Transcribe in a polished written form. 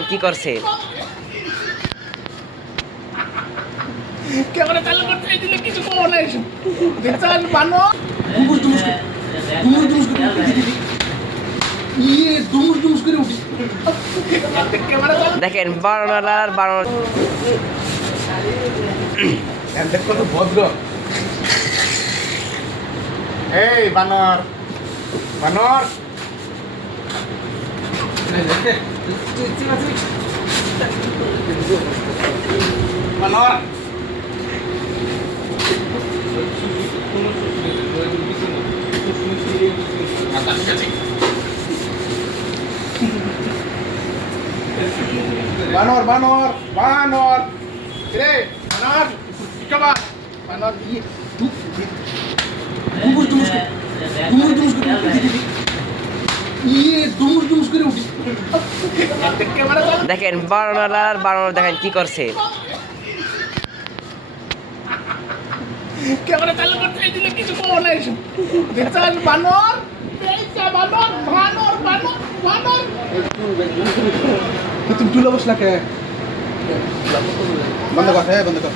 দেখেন কি করছে। ক্যামেরা চালু করতে এই দিলে কিছু কম নাই দেখছেন বানর দুমুস দুমুস করে দুমুস দুমুস করে ইয়ে দুমুস দুমুস করে উঠি ক্যামেরা চালু দেখেন বানর বানর দেখো তো ভদ্র এই বানর বানর বানর বানর বানর বানর রে বানর কবা বানর ইয়ে দুমুস দুমুস করে দুমুস দুমুস করে ইয়ে দুমুস দুমুস করে উঠি ক্যামেরা চালু দেখেন বানর দেখেন কি করছে। ক্যামেরা চালু করতে এই দিলে কিছু কম নাই দেখছেন বানর এইটা বানর বানর বানর বানর তুমি চুলা বসলা কে বন্ধ কর হ্যাঁ বন্ধ কর